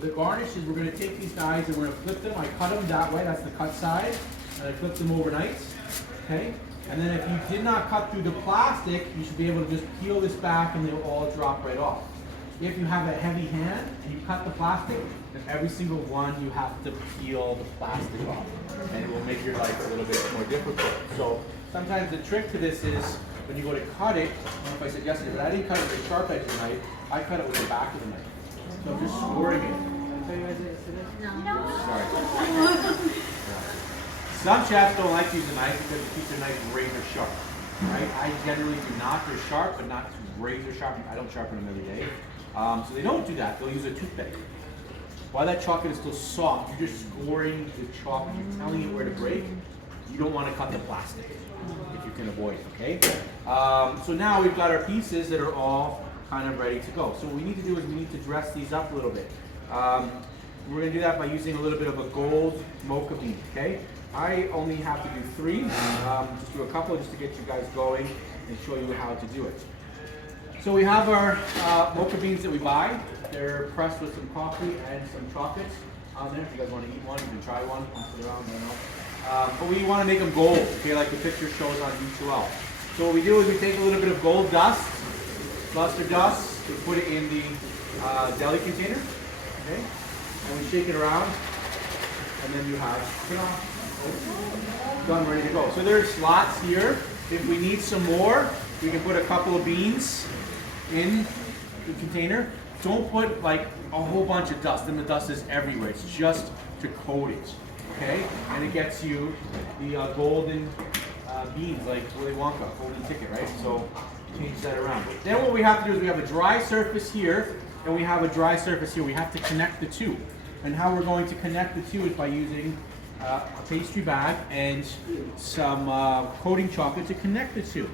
the garnish is we're going to take these guys and we're going to flip them. I cut them that way, that's the cut side, and I flip them overnight, okay? And then if you did not cut through the plastic, you should be able to just peel this back and they'll all drop right off. If you have a heavy hand and you cut the plastic, then every single one you have to peel the plastic off. And it will make your life a little bit more difficult. So sometimes the trick to this is when you go to cut it, I don't know if I said yesterday, but I didn't cut it with a sharp edge of the knife, I cut it with the back of the knife. So I'm just scoring it. Did I tell you guys this yesterday? No. Sorry. Some chefs don't like to use a knife because it keeps their knife razor sharp. Right? I generally do not. They're sharp, but not razor sharp. I don't sharpen them every day. So they don't do that. They'll use a toothpick. While that chocolate is still soft, you're just scoring the chocolate. You're telling it where to break. You don't want to cut the plastic if you can avoid it, okay? So now we've got our pieces that are all kind of ready to go. So what we need to do is we need to dress these up a little bit. We're going to do that by using a little bit of a gold mocha bean, okay? I only have to do 3. Just do a couple just to get you guys going and show you how to do it. So we have our mocha beans that we buy. They're pressed with some coffee and some chocolates on there. If you guys want to eat one, you can try one. Pass it around, I don't know. But we want to make them gold, okay, like the picture shows on D2L. So what we do is we take a little bit of gold dust, luster dust, we put it in the deli container, okay, and we shake it around, and then you have done, ready to go. So there's slots here. If we need some more, we can put a couple of beans in the container. Don't put like a whole bunch of dust, then the dust is everywhere. It's just to coat it, okay? And it gets you the golden beans, like Willy Wonka, golden ticket, right? So change that around. Then what we have to do is we have a dry surface here, and we have a dry surface here. We have to connect the two. And how we're going to connect the two is by using a pastry bag and some coating chocolate to connect the two.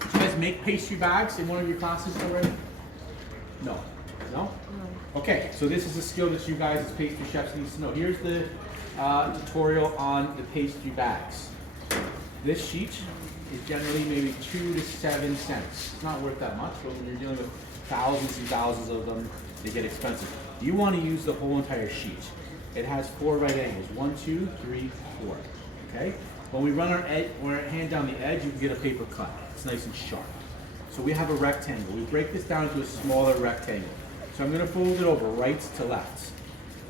Did you guys make pastry bags in one of your classes already? No. No? Okay, so this is a skill that you guys as pastry chefs need to know. Here's the tutorial on the pastry bags. This sheet is generally maybe 2 to 7 cents. It's not worth that much, but when you're dealing with thousands and thousands of them, they get expensive. You want to use the whole entire sheet. It has 4 right angles. 1, 2, 3, 4. Okay? When we run our hand down the edge, you can get a paper cut. It's nice and sharp. So we have a rectangle. We break this down into a smaller rectangle. So I'm going to fold it over right to left.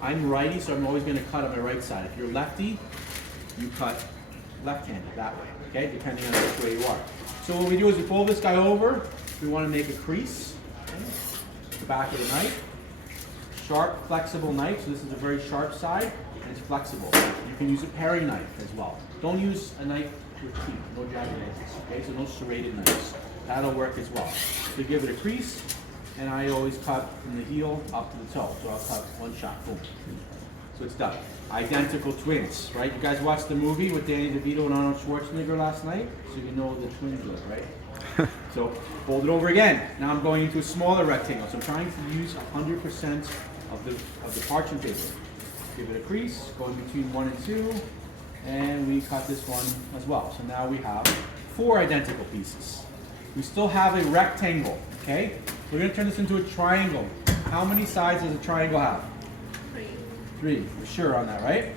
I'm righty, so I'm always going to cut on my right side. If you're lefty, you cut left-handed that way, okay? Depending on which way you are. So what we do is we fold this guy over. We want to make a crease. Okay? The back of the knife. Sharp, flexible knife. So this is a very sharp side, and it's flexible. You can use a paring knife as well. Don't use a knife with teeth. No jagged edges, okay? So no serrated knives. That'll work as well. So give it a crease, and I always cut from the heel up to the toe. So I'll cut one shot, boom. So it's done. Identical twins, right? You guys watched the movie with Danny DeVito and Arnold Schwarzenegger last night, so you know the twins look, right? So fold it over again. Now I'm going into a smaller rectangle. So I'm trying to use 100% of the parchment paper. Give it a crease, going between 1 and 2, and we cut this one as well. So now we have 4 identical pieces. We still have a rectangle, okay? We're going to turn this into a triangle. How many sides does a triangle have? 3. You're sure on that, right?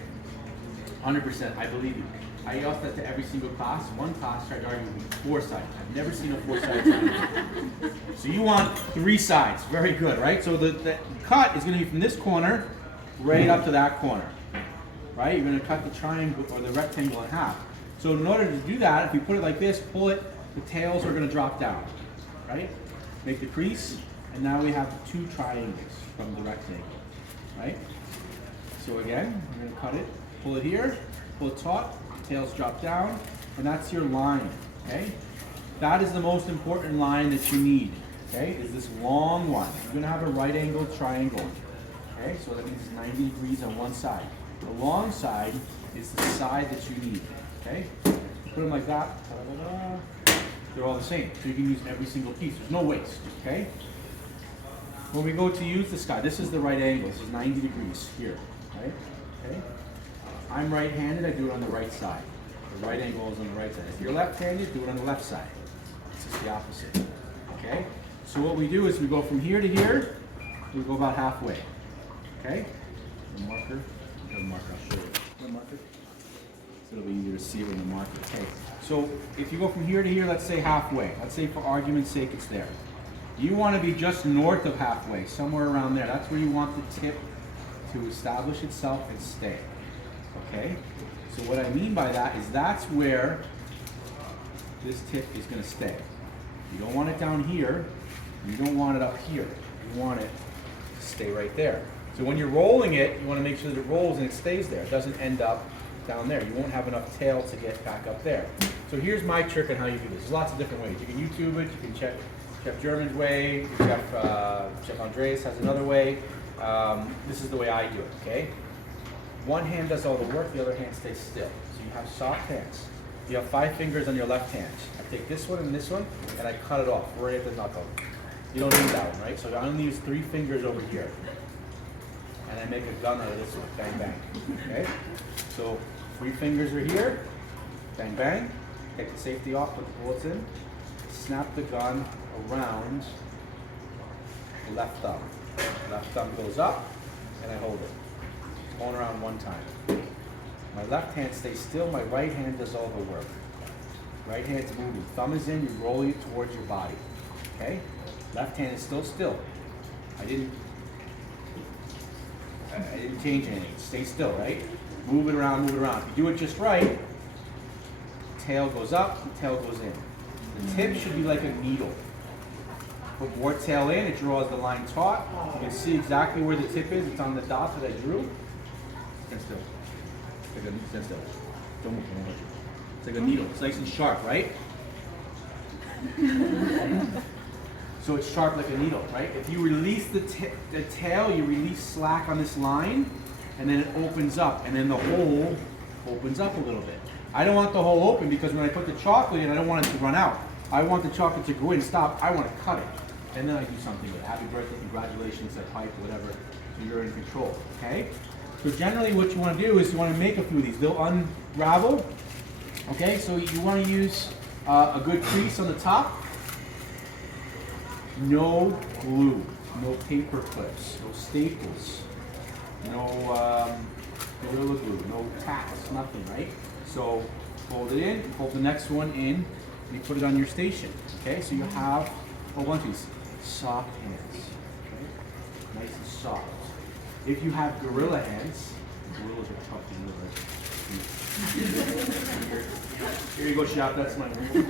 100%, I believe you. I asked that to every single class. One class tried to argue with me 4 sides. I've never seen a 4-sided triangle. So you want 3 sides. Very good, right? So the cut is going to be from this corner right up to that corner, right? You're going to cut the triangle or the rectangle in half. So in order to do that, if we put it like this, pull it, the tails are going to drop down, right? Make the crease, and now we have 2 triangles from the rectangle, right? So again, we're going to cut it, pull it here, pull it taut, tails drop down, and that's your line, okay? That is the most important line that you need, okay? Is this long one. You're going to have a right angled triangle, okay? So that means it's 90 degrees on one side. The long side is the side that you need, okay? Put them like that. They're all the same, so you can use every single piece. There's no waste, okay? When we go to use this guy, this is the right angle. This is 90 degrees here, right? Okay? I'm right-handed, I do it on the right side. The right angle is on the right side. If you're left-handed, do it on the left side. This is the opposite, okay? So what we do is we go from here to here, we go about halfway. Okay? The marker, I'll show you. The marker. So it'll be easier to see when the marker. Okay. So if you go from here to here, let's say halfway. Let's say for argument's sake it's there. You want to be just north of halfway, somewhere around there. That's where you want the tip to establish itself and stay. Okay? So what I mean by that is that's where this tip is going to stay. You don't want it down here. You don't want it up here. You want it to stay right there. So when you're rolling it, you want to make sure that it rolls and it stays there. It doesn't end up down there. You won't have enough tail to get back up there. So here's my trick on how you do this. There's lots of different ways. You can YouTube it. You can check Chef German's way. Chef Andres has another way. This is the way I do it, okay? One hand does all the work, the other hand stays still. So you have soft hands. You have 5 fingers on your left hand. I take this one and I cut it off right at the knuckle. You don't need that one, right? So I only use 3 fingers over here. And I make a gun out of this one, bang, bang, okay? So 3 fingers are here, bang, bang. Take the safety off, put the bullets in. Snap the gun around the left thumb. Left thumb goes up, and I hold it. Going around 1 time. My left hand stays still, my right hand does all the work. Right hand's moving. Thumb is in, you're rolling it towards your body. Okay? Left hand is still. I didn't change anything. Stay still, right? Move it around, move it around. If you do it just right, tail goes up, the tail goes in. The tip should be like a needle. Put more tail in, it draws the line taut. You can see exactly where the tip is. It's on the dot that I drew. Stand still. Stand still. Don't move. It's like a needle. It's nice and sharp, right? So it's sharp like a needle, right? If you release the tail, you release slack on this line, and then it opens up, and then the hole opens up a little bit. I don't want the hole open because when I put the chocolate in, I don't want it to run out. I want the chocolate to go in, stop. I want to cut it, and then I do something with it. Happy birthday, congratulations, that pipe, whatever. So you're in control, okay? So generally what you want to do is you want to make a few of these. They'll unravel, okay? So you want to use a good crease on the top. No glue, no paper clips, no staples, no Gorilla Glue, no tacks, nothing, right? So fold it in, fold the next one in, and you put it on your station, okay? So you have a whole bunch of these soft hands, okay? Nice and soft. If you have gorilla hands, gorillas are tough to move, right? Here you go, Chef, that's my room.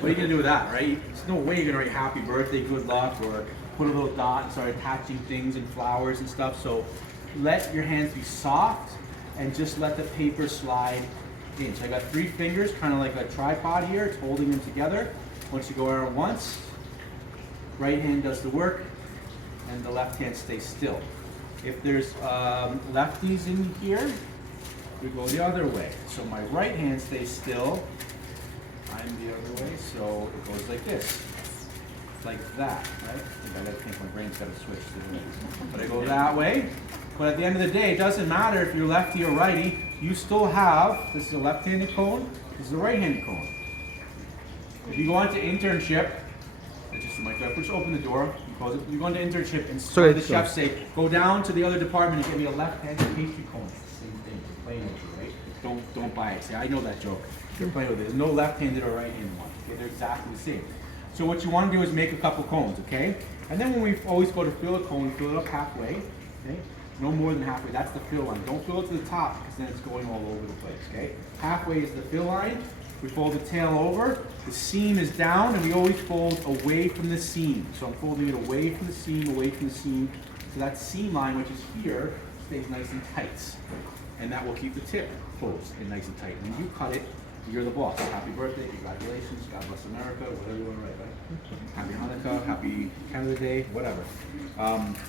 What are you gonna do with that, right? There's no way you're gonna write happy birthday, good luck, or put a little dot and start attaching things and flowers and stuff. So let your hands be soft and just let the paper slide in. So I got 3 fingers, kind of like a tripod here. It's holding them together. Once you go around once, right hand does the work, and the left hand stays still. If there's lefties in here, we go the other way. So my right hand stays still. I'm the other way, so it goes like this. Like that, right? I gotta think my brain's gotta switch to the next. But I go that way. But at the end of the day, it doesn't matter if you're lefty or righty, you still have, this is a left-handed cone, this is a right-handed cone. If you go into internship, just open the door, you close it, you go into internship and the chefs say, go down to the other department and get me a left-handed pastry cone. It's the same thing, they're playing with you, right? Don't buy it. See, I know that joke. They're playing with it. There's no left-handed or right-handed one. Okay? They're exactly the same. So what you want to do is make a couple cones, okay? And then when we always go to fill a cone, we fill it up halfway, okay? No more than halfway. That's the fill line. Don't fill it to the top because then it's going all over the place, okay? Halfway is the fill line. We fold the tail over. The seam is down, and we always fold away from the seam. So I'm folding it away from the seam, away from the seam. So that seam line, which is here, stays nice and tight. And that will keep the tip closed and nice and tight. When you cut it, you're the boss. Happy birthday, congratulations, God bless America, whatever you want to write, right? Happy Hanukkah, happy Canada Day, whatever.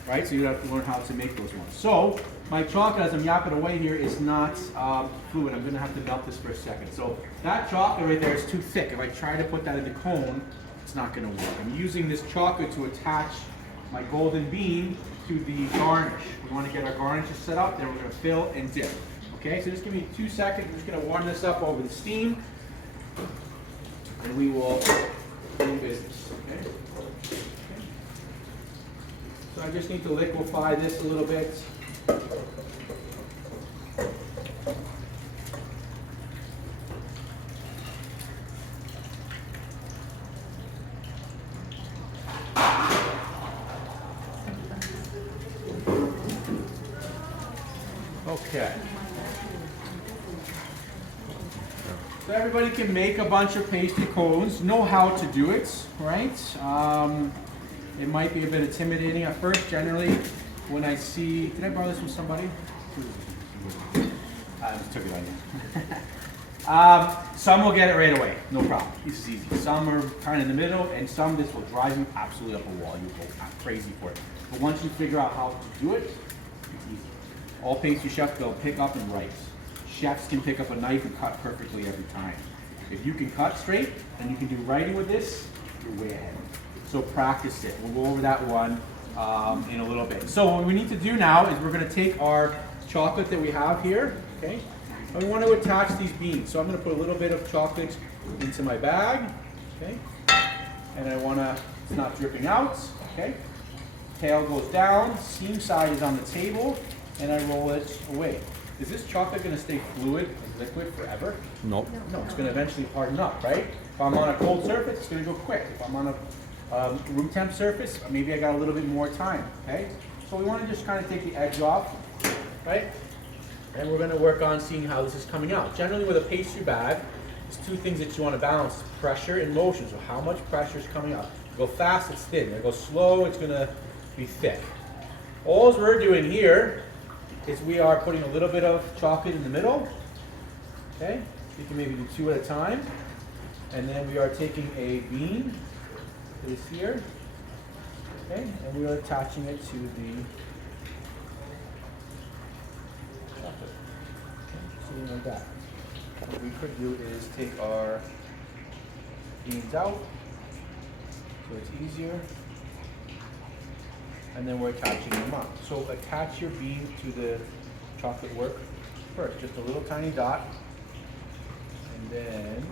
Right, so you have to learn how to make those ones. So, my chocolate, as I'm yapping away here, is not fluid. I'm going to have to melt this for a second. So, that chocolate right there is too thick. If I try to put that in the cone, it's not going to work. I'm using this chocolate to attach my golden bean to the garnish. We want to get our garnishes set up, then we're going to fill and dip. Okay, so just give me 2 seconds. I'm just going to warm this up over the steam, and we will do business. Okay? So I just need to liquefy this a little bit. Okay. So everybody can make a bunch of pastry cones, know how to do it, right? It might be a bit intimidating at first. Generally, when I see, did I borrow this from somebody? I just took it on you. Some will get it right away, no problem. This is easy. Some are kind of in the middle, and some this will drive you absolutely up a wall. You go crazy for it. But once you figure out how to do it, it's easy. All pastry chefs, they'll pick up and write. Chefs can pick up a knife and cut perfectly every time. If you can cut straight and you can do writing with this, you're way ahead. So practice it. We'll go over that one in a little bit. So what we need to do now is we're going to take our chocolate that we have here, okay? And we want to attach these beans. So I'm going to put a little bit of chocolate into my bag, okay? And I want to, it's not dripping out, okay? Tail goes down, seam side is on the table, and I roll it away. Is this chocolate going to stay fluid and liquid forever? No. No, it's going to eventually harden up, right? If I'm on a cold surface, it's going to go quick. If I'm on a room temp surface, maybe I got a little bit more time, okay? So we want to just kind of take the edge off, right? And we're going to work on seeing how this is coming out. Generally with a pastry bag, there's two things that you want to balance, pressure and motion. So how much pressure is coming out? Go fast, it's thin. Go slow, it's going to be thick. All we're doing here is we are putting a little bit of chocolate in the middle, okay? You can maybe do two at a time. And then we are taking a bean, this here, okay? And we are attaching it to the chocolate, okay? Sitting like that. What we could do is take our beans out, so it's easier. And then we're attaching them up. So attach your bean to the chocolate work first, just a little tiny dot, and then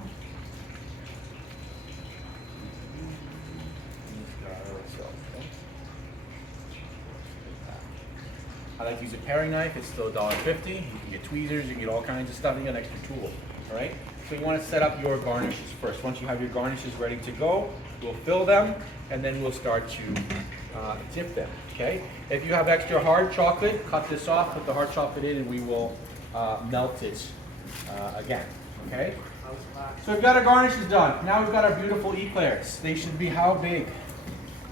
I like to use a paring knife. It's still $1.50. You can get tweezers. You can get all kinds of stuff. You get an extra tool. All right. So you want to set up your garnishes first. Once you have your garnishes ready to go, we'll fill them, and then we'll start to dip them, okay? If you have extra hard chocolate, cut this off, put the hard chocolate in, and we will melt it again, okay? So we've got our garnishes done. Now we've got our beautiful eclairs. They should be how big?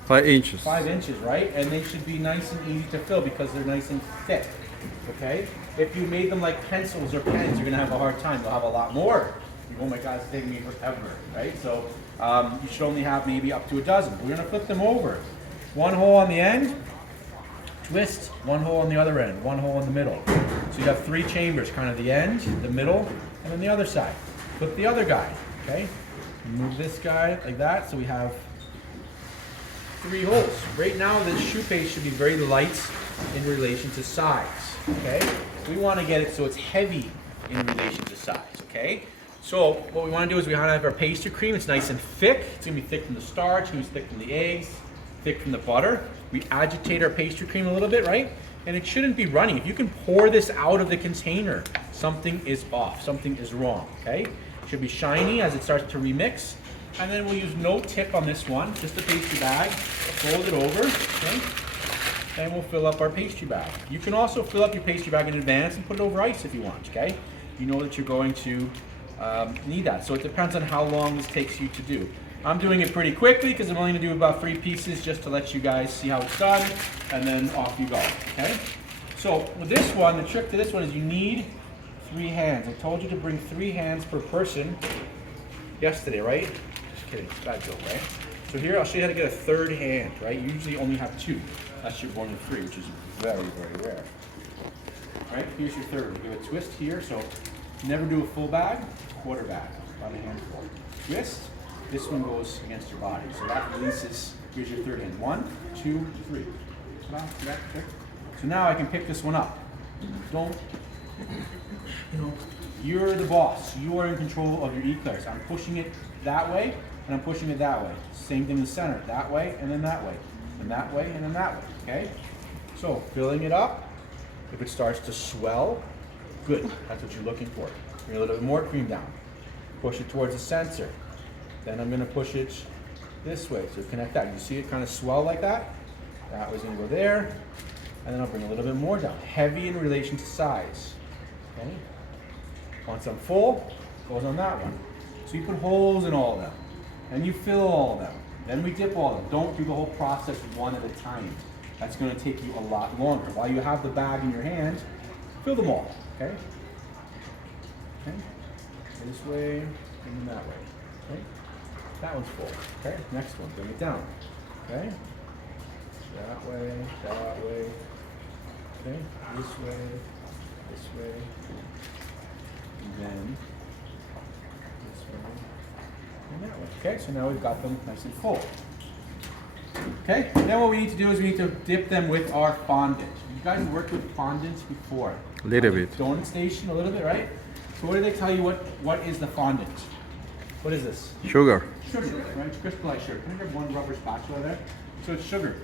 5 inches. 5 inches, right? And they should be nice and easy to fill because they're nice and thick, okay? If you made them like pencils or pens, you're gonna have a hard time. You'll have a lot more. Oh my God, it's taking me forever, right? So you should only have maybe up to a dozen. We're gonna flip them over. One hole on the end, twist, one hole on the other end, one hole in the middle. So you have 3 chambers, kind of the end, the middle, and then the other side. Flip the other guy, okay? Move this guy like that, so we have 3 holes. Right now, the choux paste should be very light in relation to size, okay? We want to get it so it's heavy in relation to size, okay? So what we want to do is we want to have our pastry cream. It's nice and thick. It's going to be thick from the starch, it's going to be thick from the eggs, thick from the butter. We agitate our pastry cream a little bit, right? And it shouldn't be running. If you can pour this out of the container, something is off, something is wrong, okay? It should be shiny as it starts to remix. And then we'll use no tip on this one, just a pastry bag, fold it over, okay? And we'll fill up our pastry bag. You can also fill up your pastry bag in advance and put it over ice if you want, okay? You know that you're going to need that. So it depends on how long this takes you to do. I'm doing it pretty quickly because I'm only going to do about 3 pieces just to let you guys see how it's done, and then off you go, okay? So with this one, the trick to this one is you need 3 hands. I told you to bring 3 hands per person yesterday, right? Just kidding, bad joke, right? So here I'll show you how to get a 3rd hand, right? You usually only have 2, unless you're born with 3, which is very, very rare. All right, here's your 3rd. Give a twist here, so never do a full bag, quarter bag, about a handful. Twist, this one goes against your body, so that releases, here's your 3rd hand. 1, 2, 3. So now I can pick this one up. Don't, you're the boss. You are in control of your eclairs. I'm pushing it that way, and I'm pushing it that way. Same thing in the center, that way, and then that way, and that way, and then that way, okay? So filling it up, If it starts to swell, good, that's what you're looking for. Bring a little bit more cream down. Push it towards the sensor. Then I'm gonna push it this way, so connect that. You see it kind of swell like that? That was gonna go there, and then I'll bring a little bit more down. Heavy in relation to size, okay? Once I'm full, goes on that one. So you put holes in all of them, and you fill all of them. Then we dip all of them. Don't do the whole process one at a time. That's gonna take you a lot longer. While you have the bag in your hand, fill them all, okay? Okay, this way, and then that way, okay? That one's full, okay? Next one, bring it down, okay? That way, okay? This way, and then this way, and that way. Okay, so now we've got them nice and full. Okay, then what we need to do is we need to dip them with our fondant. You guys worked with fondants before? A little bit. Donut station, a little bit, right? So what do they tell you what is the fondant? What is this? Sugar. Sugar, right? It's crystallized sugar. Can I have one rubber spatula there? So it's sugar.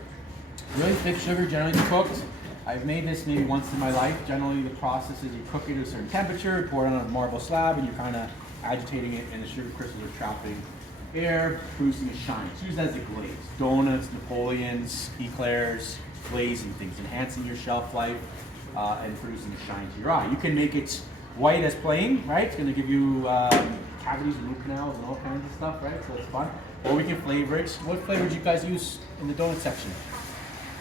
Really thick sugar, generally cooked. I've made this maybe once in my life. Generally the process is you cook it at a certain temperature, pour it on a marble slab, and you're kind of agitating it, and the sugar crystals are trapping air, producing a shine. It's used as a glaze. Donuts, Napoleons, Eclairs, glazing things, enhancing your shelf life and producing a shine to your eye. You can make it white as plain, right? It's going to give you cavities and root canals and all kinds of stuff, right? So it's fun. Or we can flavor it. What flavor did you guys use in the donut section?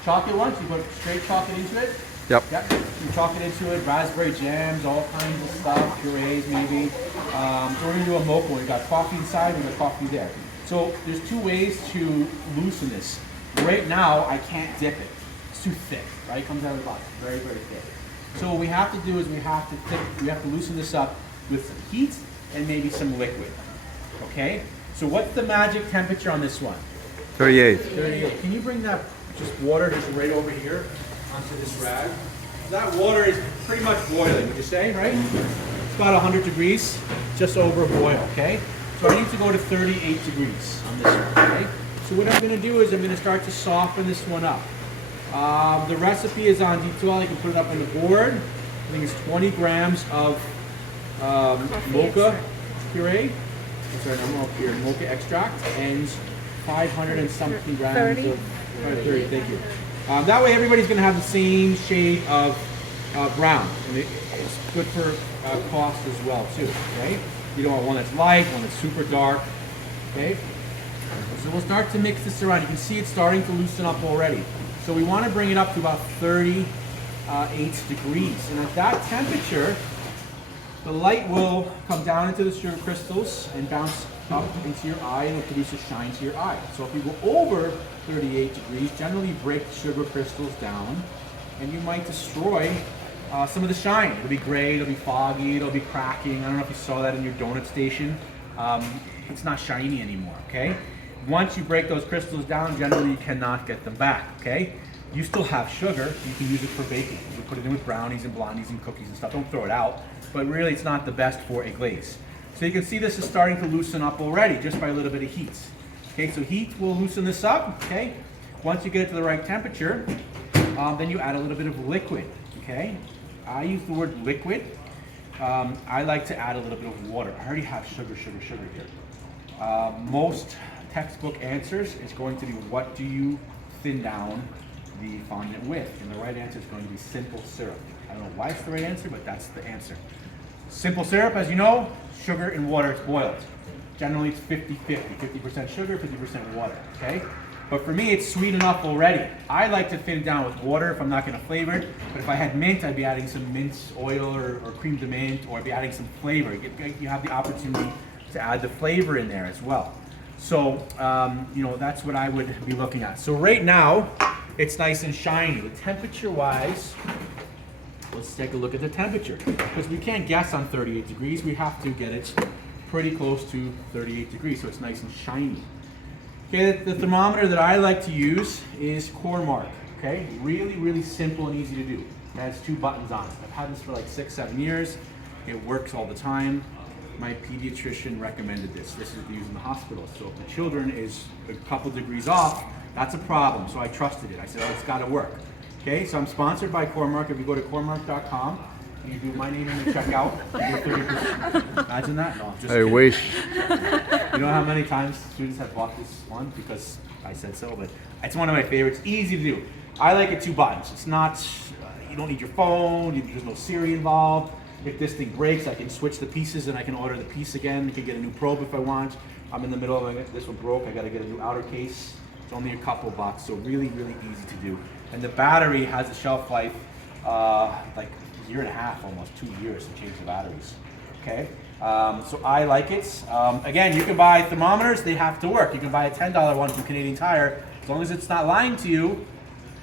Chocolate ones? You put straight chocolate into it? Yep. Yep. You chocolate into it, raspberry jams, all kinds of stuff, purees maybe. So we're going to do a mocha one. We got coffee inside, we got coffee there. So there's two ways to loosen this. Right now, I can't dip it. It's too thick, right? It comes out of the box, very, very thick. So what we have to do is we have to loosen this up with some heat and maybe some liquid. Okay? So what's the magic temperature on this one? 38. 38. Can you bring that just water just right over here onto this rag? That water is pretty much boiling, would you say, right? It's about 100 degrees, just over boil, okay? So I need to go to 38 degrees on this one, okay? So what I'm going to do is I'm going to start to soften this one up. The recipe is on D12. You can put it up on the board. I think it's 20 grams of mocha puree. I'm sorry, not mocha puree, mocha extract, and 500 and something grams 30. of 30. Thank you. That way, everybody's going to have the same shade of brown, and it's good for cost as well too. Okay, you don't want one that's light, one that's super dark. Okay, so we'll start to mix this around. You can see it's starting to loosen up already. So we want to bring it up to about 38 degrees. And at that temperature, the light will come down into the sugar crystals and bounce up into your eye, and it'll produce a shine to your eye. So if you go over 38 degrees, generally break the sugar crystals down, and you might destroy some of the shine. It'll be gray, it'll be foggy, it'll be cracking. I don't know if you saw that in your donut station. It's not shiny anymore, okay? Once you break those crystals down, generally you cannot get them back, okay? You still have sugar, you can use it for baking. You can put it in with brownies and blondies and cookies and stuff. Don't throw it out, but really it's not the best for a glaze. So you can see this is starting to loosen up already just by a little bit of heat. Okay, so heat will loosen this up, okay? Once you get it to the right temperature, then you add a little bit of liquid, okay? I use the word liquid. I like to add a little bit of water. I already have sugar here. Most textbook answers is going to be, what do you thin down the fondant with? And the right answer is going to be simple syrup. I don't know why it's the right answer, but that's the answer. Simple syrup, as you know, sugar and water, it's boiled. Generally it's 50-50, 50% sugar, 50% water, okay? But for me, it's sweet enough already. I like to thin it down with water if I'm not gonna flavor it, but if I had mint, I'd be adding some mint oil or cream de mint, or I'd be adding some flavor. You have the opportunity to add the flavor in there as well. So, you know, that's what I would be looking at. So right now, it's nice and shiny. The temperature-wise, let's take a look at the temperature. Because we can't guess on 38 degrees, we have to get it pretty close to 38 degrees, so it's nice and shiny. Okay, the thermometer that I like to use is Core-Mark, okay? Really, really simple and easy to do. It has 2 buttons on it. I've had this for like 6-7 years. It works all the time. My pediatrician recommended this. This is used in the hospital. So if the children is a couple degrees off, that's a problem. So I trusted it. I said, oh, it's got to work. Okay, so I'm sponsored by Cormark. If you go to cormark.com, you do my name in the checkout, you get 30%. Imagine that? No, just I kidding. wish. You know how many times students have bought this one because I said so, but it's one of my favorites. Easy to do. I like it 2 buttons. It's not, you don't need your phone, there's no Siri involved. If this thing breaks, I can switch the pieces and I can order the piece again. I can get a new probe if I want. I'm in the middle of it. This one broke. I got to get a new outer case. It's only a couple bucks, so really, really easy to do. And the battery has a shelf life like a year and a half, almost 2 years to change the batteries. Okay, so I like it. Again, you can buy thermometers. They have to work. You can buy a $10 one from Canadian Tire. As long as it's not lying to you,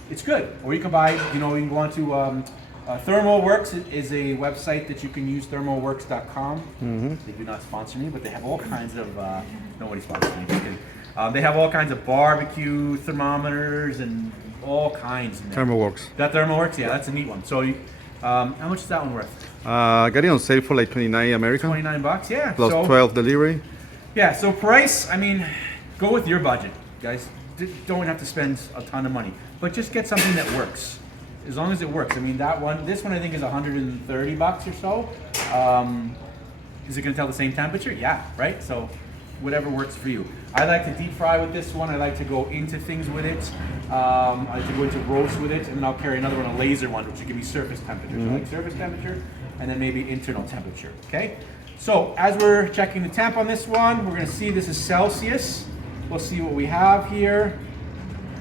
it's good. Or you can buy, you can go on to ThermalWorks is a website that you can use, thermalworks.com. They do not sponsor me, but they have all kinds of, nobody sponsors me, just kidding. They have all kinds of barbecue thermometers and all kinds. ThermalWorks. That ThermalWorks, yeah, that's a neat one. So, how much is that one worth? Got it on sale for like 29 American. 29 bucks, yeah. Plus so, 12 delivery. Yeah, so price, I mean, go with your budget, guys. Don't have to spend a ton of money, but just get something that works. As long as it works. I mean, this one I think is 130 bucks or so. Is it going to tell the same temperature? Yeah, right? So whatever works for you. I like to deep fry with this one. I like to go into things with it. I like to go into roast with it, and then I'll carry another one, a laser one, which will give me surface temperature. So like surface temperature, and then maybe internal temperature, okay? So as we're checking the temp on this one, we're going to see this is Celsius. We'll see what we have here.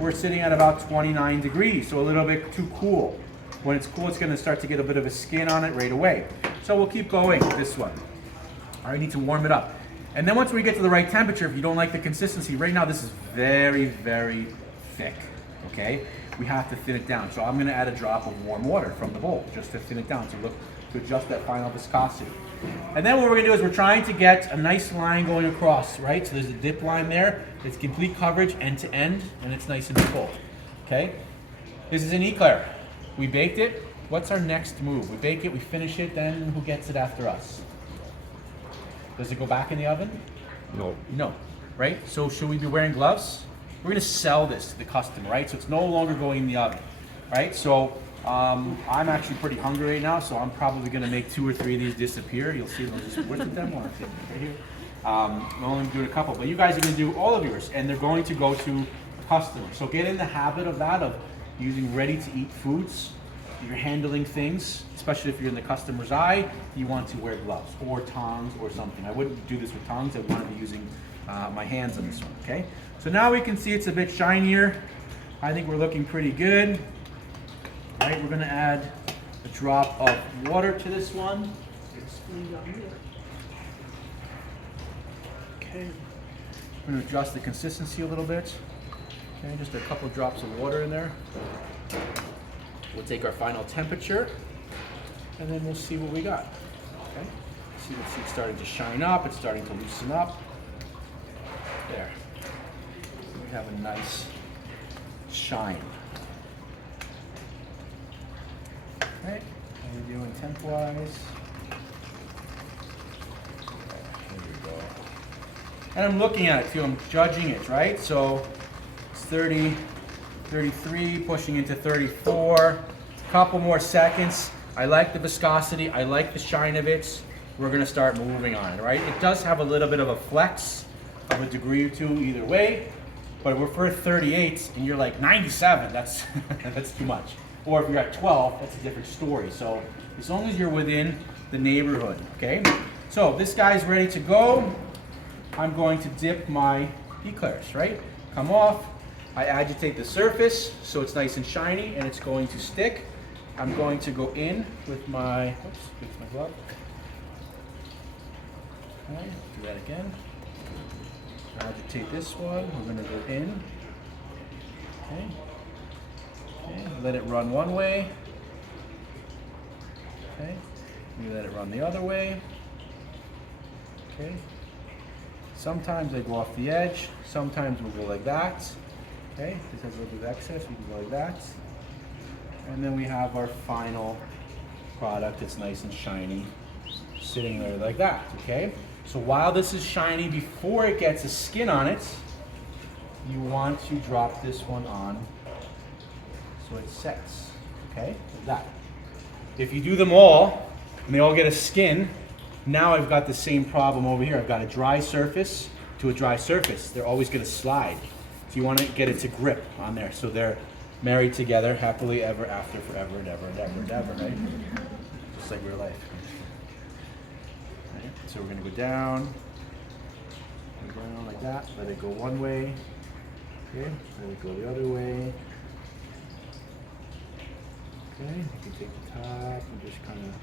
We're sitting at about 29 degrees, so a little bit too cool. When it's cool, it's going to start to get a bit of a skin on it right away. So we'll keep going with this one. I need to warm it up. And then once we get to the right temperature, if you don't like the consistency, right now this is very, very thick, okay? We have to thin it down. So I'm going to add a drop of warm water from the bowl just to thin it down to adjust that final viscosity. And then what we're going to do is we're trying to get a nice line going across, right? So there's a dip line there. It's complete coverage end to end, and it's nice and full, okay? This is an Eclair. We baked it. What's our next move? We bake it, we finish it, then who gets it after us? Does it go back in the oven? No. No, right? So should we be wearing gloves? We're going to sell this to the customer, right? So it's no longer going in the oven, right? So I'm actually pretty hungry right now, so I'm probably going to make 2 or 3 of these disappear. You'll see them just with them or right here. I'm only doing a couple, but you guys are going to do all of yours, and they're going to go to customers. So get in the habit of that, of using ready-to-eat foods. You're handling things, especially if you're in the customer's eye, you want to wear gloves or tongs or something. I wouldn't do this with tongs. I would want to be using my hands on this one, okay? So now we can see it's a bit shinier. I think we're looking pretty good. All right, we're going to add a drop of water to this one. Okay, we're going to adjust the consistency a little bit. Okay, just a couple drops of water in there. We'll take our final temperature, and then we'll see what we got. Okay, see it's starting to shine up. It's starting to loosen up. There, we have a nice shine. Okay, how are you doing temp-wise? There we go. And I'm looking at it too. I'm judging it, right? So it's 30. 33, pushing into 34, couple more seconds. I like the viscosity, I like the shine of it. We're gonna start moving on it, right? It does have a little bit of a flex of a degree or two either way, but if we're for 38 and you're like 97, that's that's too much. Or if you're at 12, that's a different story. So as long as you're within the neighborhood, okay? So this guy's ready to go. I'm going to dip my Eclairs, right? Come off. I agitate the surface so it's nice and shiny and it's going to stick. I'm going to go in with my, oops, with my glove. Okay, do that again. Agitate this one, we're going to go in. Okay. Okay, let it run one way. Okay, we let it run the other way. Okay. Sometimes they go off the edge, sometimes we'll go like that. Okay, this has a little bit of excess, we can go like that. And then we have our final product, it's nice and shiny, sitting there like that, okay? So while this is shiny, before it gets a skin on it, you want to drop this one on So it sets, okay, like that. If you do them all, and they all get a skin, now I've got the same problem over here. I've got a dry surface to a dry surface. They're always gonna slide. So you wanna get it to grip on there. So they're married together happily ever after, forever and ever and ever and ever, right? Just like real life. Right? So we're gonna go down like that, let it go one way, okay, let it go the other way. Okay, you can take the top and just kind of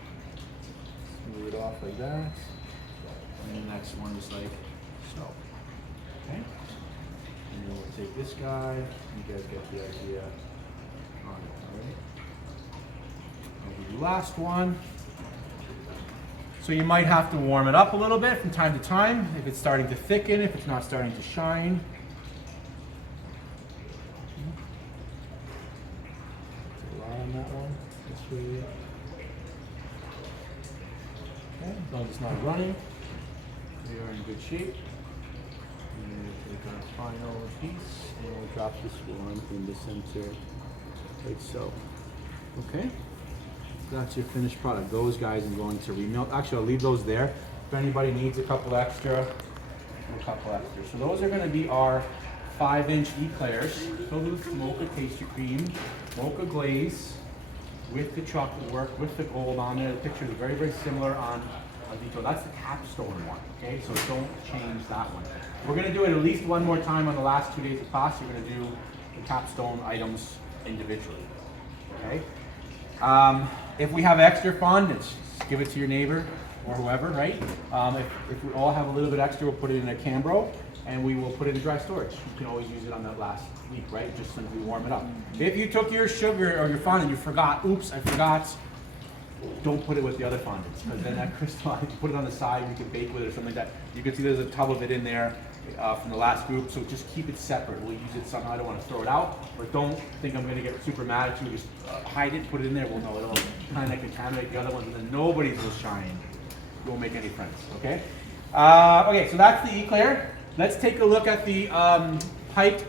smooth it off like that. And the next one is like so. Okay? And then we'll take this guy, you guys get the idea on it, alright? And the last one. So you might have to warm it up a little bit from time to time if it's starting to thicken, if it's not starting to shine. On that one, this way. Okay, as long as it's not running, we are in good shape. And we'll take our final piece and we'll drop this one in the center, like so. Okay, that's your finished product. Those guys I'm going to remelt. Actually, I'll leave those there. If anybody needs a couple extra, a couple extra. So those are going to be our 5-inch eclairs filled with mocha pastry cream, mocha glaze, with the chocolate work, with the gold on there. The picture is very, very similar on detail. That's the capstone one, okay? So don't change that one. We're gonna do it at least one more time on the last 2 days of class. You're gonna do the capstone items individually, okay? If we have extra fondant, just give it to your neighbor or whoever, right? If we all have a little bit extra, we'll put it in a Cambro and we will put it in dry storage. You can always use it on that last week, right? Just simply warm it up. If you took your sugar or your fondant, you forgot, oops, I forgot, don't put it with the other fondants, because then that crystallizes, you put it on the side, you can bake with it or something like that. You can see there's a tub of it in there from the last group, so just keep it separate. We'll use it somehow. I don't want to throw it out, but don't think I'm going to get super mad at you. Just hide it, put it in there. Well, no, it'll kind of contaminate the other ones, and then nobody's will shine. You won't make any friends, okay? Okay, so that's the Eclair. Let's take a look at the piped